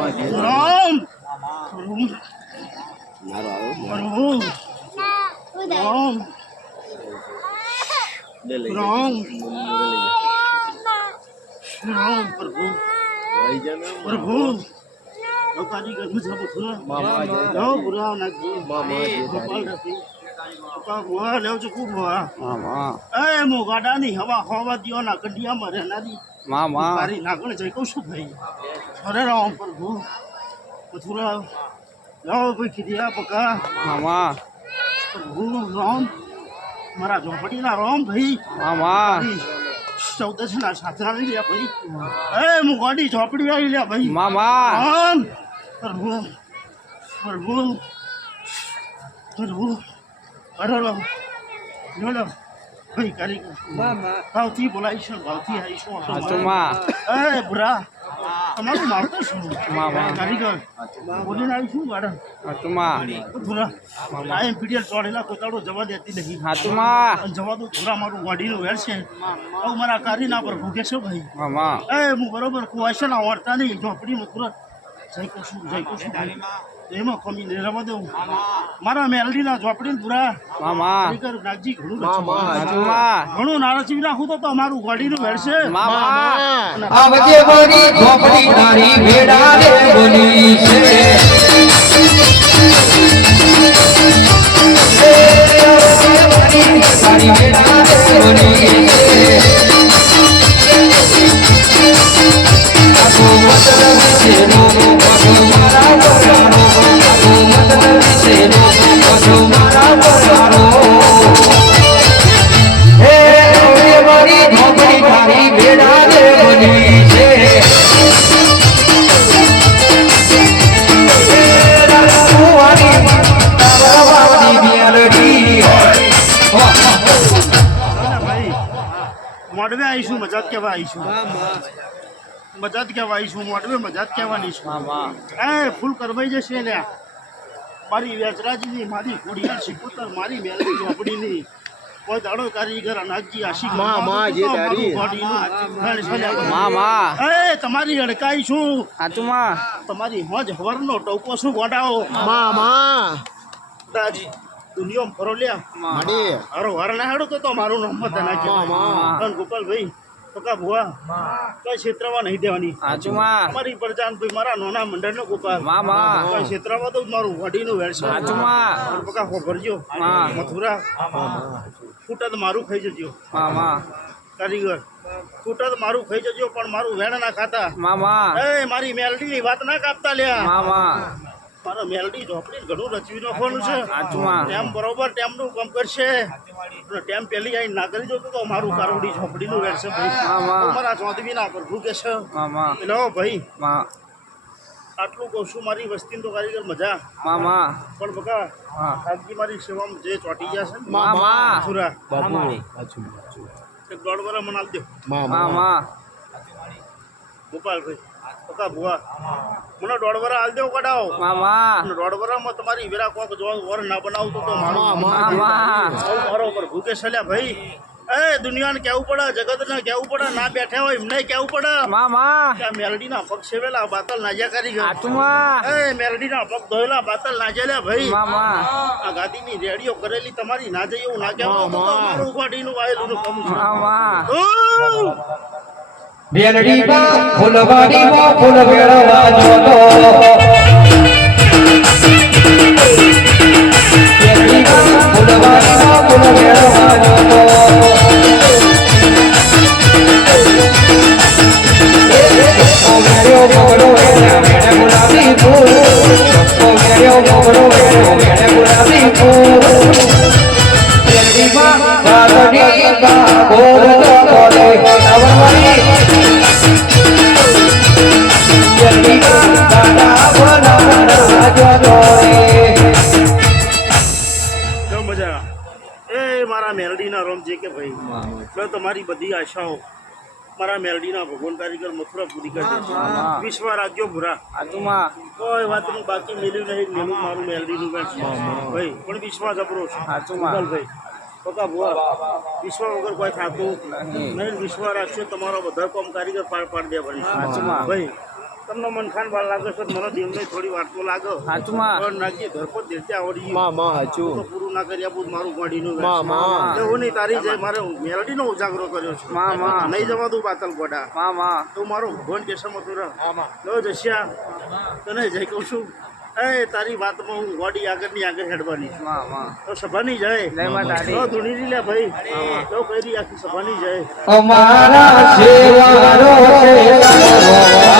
રામ રામ રામ પ્રભુ પ્રભુ કારીગર મુझे बुथुरा लो बुरा ना गोपाल रखी का हुआ ले जो खूब हुआ ए मो गाडा नहीं हवा हवा दियो ना गड्डिया मरे ना दी मामा मारी नागण जई को छु भाई अरे राम प्रभु बुथुरा लो भाई खिदिया पका मामा प्रभु राम मारा झोपड़ी ना राम भाई मामा 14 ના સાતરા લઈ લે ભાઈ એ મુ ગાડી ઝોપડી આવી લે ભાઈ મામા રામ પ્રભુ પ્રભુ પ્રભુ અરે લો લો ભાઈ કારીગર મામા ભાવથી બોલાઈશું ભાવથી આવીશું હાચુમાં એ બુરા તમારું મારતો છું મામા કારીગર બોલીને આવીશું ગાડા હાચુમાં બુરા આ એમપીડીએલ ચોડેલા કોતાડો જવા દેતી નહીં હાચુમાં જવા દો બુરા મારું ગાડીનું વેર છે આવ મારા કારીના પર ભૂગે છે ભાઈ મામા એ હું બરોબર કુવાશન આવડતા નહીં ઝોપડીમાં તુરંત જઈ કુશું એમાં કમી નહીં રવા દઉં મારા મેલડીના ઝોપડીને પૂરા મામા કારીગર નાગજી ઘણું ઘણું નારાજી રાખું તો મારું ગાડીનું વેર છે મામા આવજે મારી ઝોપડી તારી ભેડા રે બોલી છે તારી ભેડા રે બોલી છે આપો મતલબ છે નો આપો મારા બરારો આપો મતલબ છે નો આપો મારા બરારો હે આવજે મારી ઝોપડી તારી ભેડા રે બોલી છે મોડવે આવીશું મજાક કહેવા આવીશું મજાક કહેવા આવીશું મોડવે મજાક કહેવાની છું એ ફૂલ કરવાઈ જશે ને મારી વેચરાજીની મારી કુડિયાર શિકોતર મારી મેલડી ઝોપડીની કોઈ દાડો કારીગર અનાજજી આશી એ તમારી અડકાઈ છું તમારી મોજ હવરનો ટોકો શું ગોડાઓ દાજી દુનિયામાં ફરો લ્યા હારો વાર ના હાડો તો મારું નામ મત નાખ્યો ગોપાલભાઈ પકા ભુવા કઈ ક્ષેત્રમાં નહીં દેવાની મારી પ્રજાન ભાઈ મારા નાના મંડળનો ગોપાલ કઈ ક્ષેત્રમાં તો મારું વાડીનું વેરશે પકા ભરજો મથુરા ફૂટદ મારું ખાઈ જજો કારીગર ફૂટદ મારું ખાઈ જજો પણ મારું વેણ ના ખાતા એ મારી મેલડી વાત ના કાપતા લ્યા મારો મેલડી ઝોપડી ઘણું રચવી નાખવાનું છે ટેમ બરોબર ટેમનું કામ કરશે ટેમ પેલી આવી ના કરી જતો તો મારું કારોડી ઝોપડીનું વેરશે ભાઈ મારા ચોંધવી ના પર ભૂકે છે લો ભાઈ આટલું કહું છું મારી વસ્તી તો કારીગર મજા પણ બકા આજની મારી સેવામાં જે ચોટી ગયા છે સુરા એક દોઢ વરા મનાલ દો ગોપાલભાઈ પકા ભુવા મને દોઢ વરા હાલ દેવો કઢાવો દોઢ વરામાં તમારી વેરા કોક જો વર ના બનાવતો તો મારો પર ભૂકે સલ્યા ભાઈ એ દુનિયાને કેવું પડે જગતને કેવું પડે ના બેઠા હોય એમને કેવું પડે મેલડીના પગ સેવેલા બાતલ નાજ્યા કરી ગયા એ મેલડીના પગ ધોયેલા બાતલ નાજેલા ભાઈ આ ગાદીની રેડીઓ કરેલી તમારી ના જઈ એવું ના કહેવું તો મારું ગાડીનું વાયેલું કમ છે બેલડી માં ફૂલવાડી માં ફૂલ વેળવા જોતો બેલડી માં ફૂલવાડી માં ફૂલ વેળવા જોતો ઓ મેર્યો બગડો એના મેળે ગુલાબી ફૂલ ઓ મેર્યો બગડો એના મેળે ગુલાબી ફૂલ બેલડી માં વાદળી માં બોલ બોલે આવવાની મજા એ મારા મેલડીના રોમ જે કે ભાઈ તમારી બધી આશાઓ મારા મેલડીના ભગવાન કારીગર મથુરા પૂરી કરી વિશ્વ રાખજો ભૂરા કોઈ વાતનું બાકી મેળ્યું નહીં મેલું મારું મેલડીનું ભાઈ પણ વિશ્વાસ જબરો છે ભાઈ પકા ભુવા વિશ્વ વગર કોઈ થતું નહીં વિશ્વ રાખશો તમારો બધા કામ કારીગર પાડ દે ભાઈ તમને મન ખાન બાર લાગે છે મને દેવને થોડી વાર તો લાગે હાચુમાં પણ નાખી ધરપત દેરતે આવડી માં હાચું તો પૂરું ના કરી આપું મારું ગાડીનું માં એવું નહીં તારી જઈ મારે મેલડીનો ઉજાગરો કર્યો છે નહીં જવા દઉં પાતલ ગોડા તો મારો ભગવાન કેસમાં તું રહ જશ્યા તને જઈ કહું છું એ તારી વાતમાં હું ગાડી આગળની આગળ હેડવાની તો સભાની જાય તો ધૂણી લે ભાઈ તો કઈ આખી સભાની જાય અમારા સેવારો